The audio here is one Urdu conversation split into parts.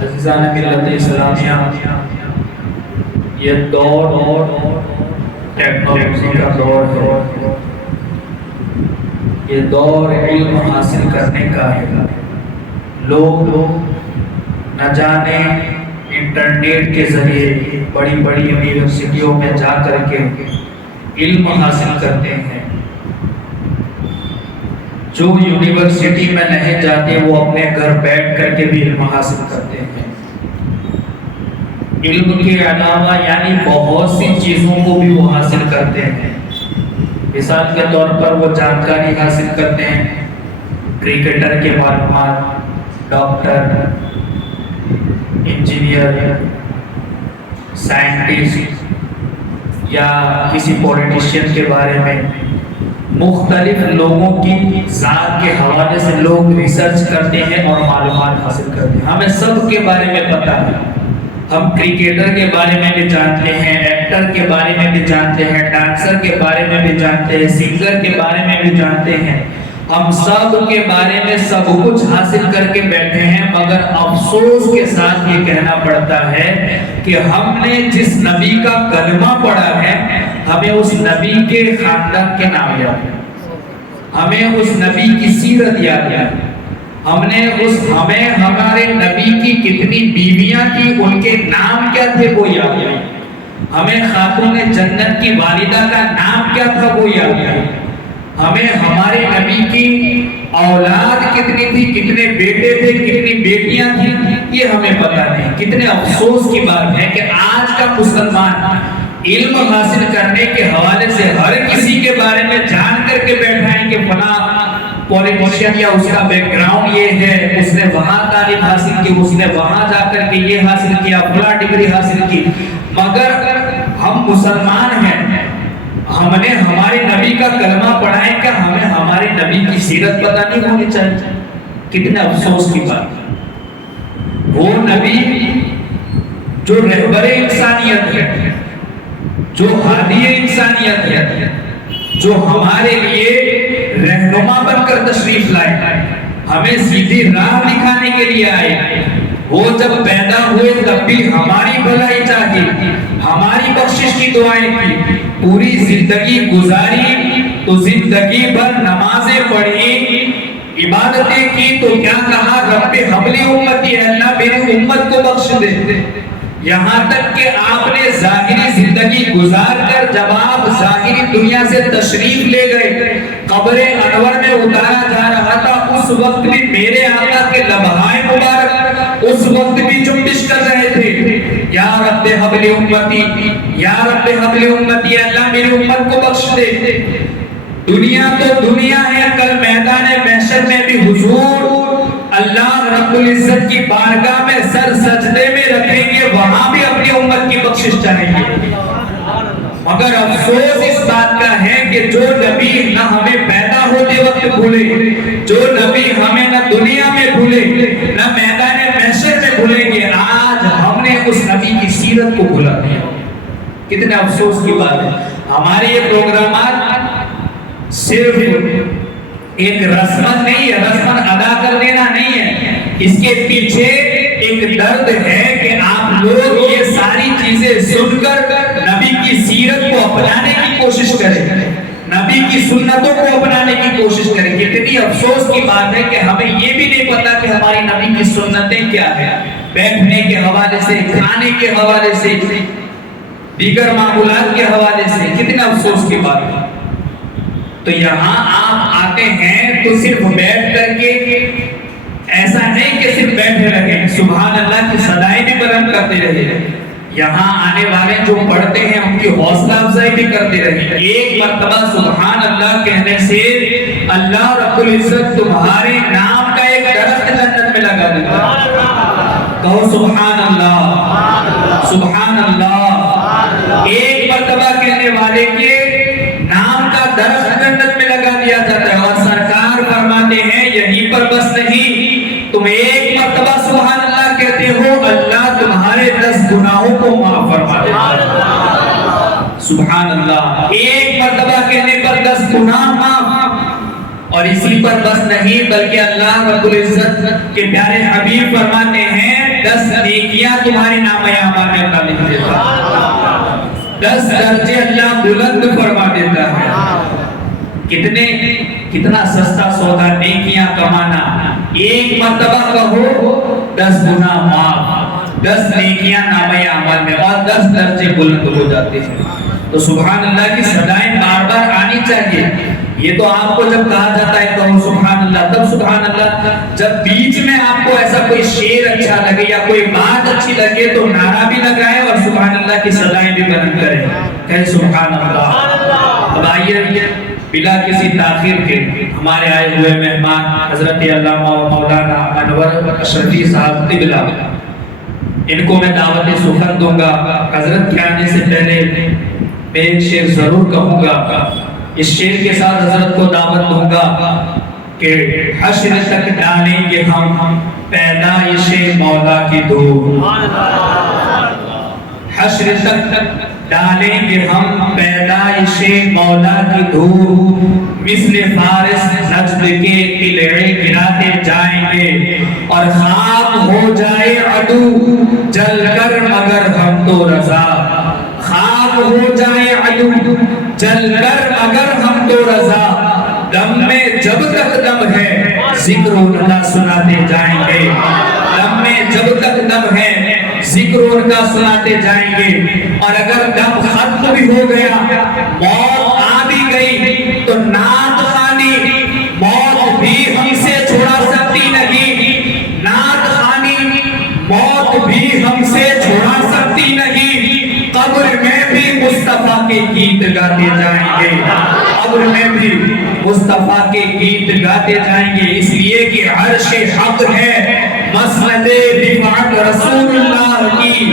عزیزان ملت اسلامیہ، یہ دور ٹیکنالوجی کا دور ہے، یہ دور علم حاصل کرنے کا ہے۔ لوگ نہ جانے انٹرنیٹ کے ذریعے بڑی بڑی یونیورسٹیوں میں جا کر کے علم حاصل کرتے ہیں۔ جو یونیورسٹی میں نہیں جاتے وہ اپنے گھر بیٹھ کر کے بھی علم حاصل کرتے ہیں۔ علم کے علاوہ یعنی بہت سی چیزوں کو بھی وہ حاصل کرتے ہیں۔ مثال کے طور پر وہ جانکاری حاصل کرتے ہیں کرکٹر کے معلومات، ڈاکٹر، انجینئر، سائنٹسٹ یا کسی پولیٹیشین کے بارے میں، مختلف لوگوں کی ذات کے حوالے سے لوگ ریسرچ کرتے ہیں اور معلومات حاصل کرتے ہیں۔ ہمیں سب کے بارے میں پتہ ہے، ہم کرکٹر کے بارے میں بھی جانتے ہیں، ایکٹر کے بارے میں بھی جانتے ہیں، ڈانسر کے بارے میں بھی جانتے ہیں، سنگر کے بارے میں بھی جانتے ہیں۔ ہم سب کے بارے میں سب کچھ حاصل کر کے بیٹھے ہیں، مگر افسوس کے ساتھ یہ کہنا پڑتا ہے کہ ہم نے جس نبی کا کلمہ پڑھا ہے، ہمیں اس نبی کے خاندان کے نام یاد ہے، ہمیں اس نبی کی سیرت یاد ہے، ہمیں ہمارے نبی کی کتنی بیویاں تھی، ان کے نام کیا تھے وہ یاد ہے، ہمیں خاتون جنت کی والدہ کا نام کیا تھا وہ یاد ہے، ہمیں ہمارے نبی کی اولاد کتنی تھی، کتنے بیٹے تھے، کتنی بیٹیاں تھیں، یہ ہمیں پتہ نہیں۔ کتنے افسوس کی بات ہے کہ آج کا مسلمان علم حاصل کرنے کے حوالے سے ہر کسی کے بارے میں جان کر کے بیٹھا ہے کہ فلاں پولیٹیشین یا اس کا بیک گراؤنڈ یہ ہے، اس نے وہاں تعلیم حاصل کی، اس نے وہاں جا کر کے یہ حاصل کیا، فلاں ڈگری حاصل کی، مگر ہم مسلمان ہیں، ہم نے ہمارے نبی کا کلمہ پڑھا ہے، کیا ہمیں ہمارے نبی کی سیرت پتہ نہیں ہونی چاہیے؟ کتنے افسوس کی بات ہے۔ وہ نبی جو رہبر انسانیت ہے، جو ہادی انسانیت ہے، جو ہمارے لیے رہنما بن کر تشریف لائے، ہمیں سیدھی راہ دکھانے کے لیے آئے، وہ جب پیدا ہوئے تب بھی ہماری بھلائی چاہی، ہماری بخشش کی دعائیں کی، پوری زندگی گزاری تو زندگی بھر نمازیں پڑھی، عبادتیں کی، تو کیا کہا رب حبلی امتی، اللہ میری امت کو بخش دے۔ یہاں تک کہ آپ نے ظاہری زندگی گزار کر جب آپ ظاہری دنیا سے تشریف لے گئے، قبر انور میں اتارا جا رہا تھا، اس وقت بھی میرے آقا کے لبہائے مبارک اس وقت بھی جنبش کر رہے تھے، یا رب حبلی امتی، یا رب حبلی امتی، اللہ میری امت کو بخش دے۔ دنیا تو دنیا ہے، کل میدان محشر میں بھی حضور اللہ رب العزت کی بارگاہ میں سر سجدے میں رکھیں گے، وہاں بھی اپنی امت کی بخشش چاہیں گے۔ مگر افسوس اس بات کا ہے کہ جو نبی نہ ہمیں پیدا ہوتے وقت بھولے، جو نبی ہمیں نہ دنیا میں بھولے نہ میدان محشر میں بھولیں گے، آج ہم نے اس نبی کی سیرت کو بھولا دیا۔ کتنے افسوس کی بات ہے۔ ہمارے یہ پروگرامات صرف ایک رسمت نہیں ہے، رسمت ادا کر دینا نہیں ہے، اس کے پیچھے ایک درد ہے کہ آپ لوگ یہ ساری چیزیں سن کر نبی کی سیرت کو اپنانے کی کوشش کریں، نبی کی سنتوں کو اپنانے کی کوشش کریں۔ کتنی افسوس کی بات ہے کہ ہمیں یہ بھی نہیں پتا کہ ہماری نبی کی سنتیں کیا ہیں، بیٹھنے کے حوالے سے، کھانے کے حوالے سے، دیگر معمولات کے حوالے سے، کتنا افسوس کی بات ہے۔ تو یہاں آپ آتے ہیں تو صرف بیٹھ کر کے ایسا نہیں کہ صرف بیٹھے رہیں، سبحان اللہ کی صدائیں بھی بلند کرتے رہے، یہاں آنے والے جو پڑھتے ہیں ان کی حوصلہ افزائی بھی کرتے رہے۔ ایک مرتبہ سبحان اللہ کہنے سے اللہ رب العزت تمہارے نام کا ایک درخت جنت میں لگا دیتا ہے۔ کہو سبحان اللہ، سبحان اللہ۔ ایک مرتبہ کہنے والے کے نام کا درخت جنت میں لگا دیا جاتا ہے، اور سرکار فرماتے ہیں یہیں پر بس نہیں، تم ایک مرتبہ سبحان اللہ کہتے ہو، اللہ تمہارے 10 گناہوں کو معاف فرما دیتا ہے۔ سبحان اللہ، ایک مرتبہ کہنے پر 10 گناہ معاف، اور اسی پر بس نہیں بلکہ اللہ رب العزت کے پیارے حبیب فرماتے ہیں 10 نیکیاں تمہارے نام اعمال میں اللہ لکھ دیتا ہے، 10 درجے اللہ بلند فرما دیتا ہے۔ کتنا سستا سودا نیکیاں کمانا، ایک مرتبہ کہو 10 گنا معاف، 10 نیکیاں نام اعمال میں اور 10 درجے بلند ہو جاتے ہیں۔ تو سبحان اللہ کی صدائیں بار بار آنی چاہیے۔ یہ تو آپ کو جب کہا جاتا ہے کہو سبحان اللہ، تب سبحان اللہ، جب بیچ میں آپ کو ایسا کوئی شعر اچھا لگے یا کوئی بات اچھی لگے تو نعرہ بھی لگائیں اور سبحان اللہ کی صدائیں بھی بلند کریں، کہیں سبحان اللہ۔ اب آئیے بلا کسی تاخیر کے ہمارے آئے ہوئے مہمان حضرت علامہ مولانا انور اشرفی صاحب قبلہ، ان کو میں دعوت سخن دوں گا۔ حضرت کے آنے سے پہلے میں ایک شعر ضرور کہوں گا، اس شعر کے ساتھ حضرت کو دعوت دوں گا کہ حشر تک ڈالیں گے ہم پیدائش مولا کی دھوم، حشر تک ڈالیں گے ہم پیدائش مولا کی دھوم، مثل فارس نجد کے قلعے گراتے جائیں گے اور خاک ہو جائے عدو جل کر مگر ہم تو رضا، خاک ہو جائے عدو جل کر مگر ہم تو رضا، دم میں جب تک دم ہے ذکر ان کا سناتے جائیں گے، دم میں جب تک دم ہے ذکر ان کا سناتے جائیں گے، اور اگر دم ختم بھی ہو گیا موت آ بھی گئی تو نعت خوانی موت بھی ہم سے چھڑا سکتی نہیں، نعت خوانی موت بھی ہم سے چھڑا سکتی نہیں، قبر میں بھی مصطفیٰ کے گیت گاتے جائیں گے، قبر میں بھی مصطفیٰ کے گیت گاتے جائیں گے، اس لیے کہ عرش حق ہے مسند رفعت رسول اللہ کی،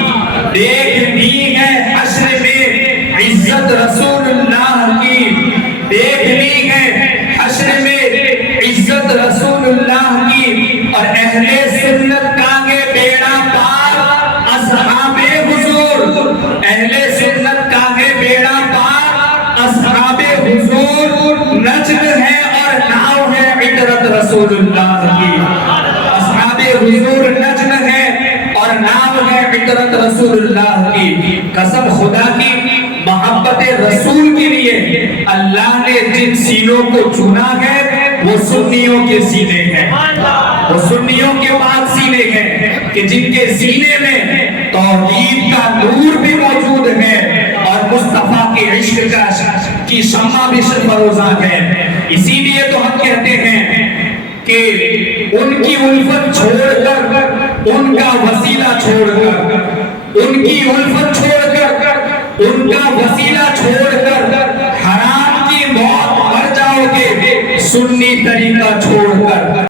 دیکھنی ہے حشر میں عزت رسول اللہ کی، دیکھنی ہے حشر میں عزت رسول اللہ کی، اور اہل سنت کا گے بیڑا پار اصحاب حضور، اہل سنت کا گے بیڑا پار اصحاب حضور، نجم ہے اور ناؤ ہے عطرت رسول اللہ کی، اصحاب حضور نجم ہے اور نام ہے عطرت رسول اللہ کی۔ قسم خدا کی محبت رسول کے لیے اللہ نے جن سینوں کو چنا ہے وہ سنیوں کے سینے ہیں، وہ سنیوں کے بعد سینے ہیں کہ جن کے سینے میں توحید کا نور بھی موجود ہے اور مصطفیٰ کے عشق کی شمع بھی فروزاں ہے۔ اسی لیے تو ہم کہتے ہیں کہ ان کی الفت چھوڑ کر ان کا وسیلہ چھوڑ کر، ان کی الفت چھوڑ کر ان کا وسیلہ چھوڑ کر حرام کی موت مر جاؤ گے، سنی طریقہ چھوڑ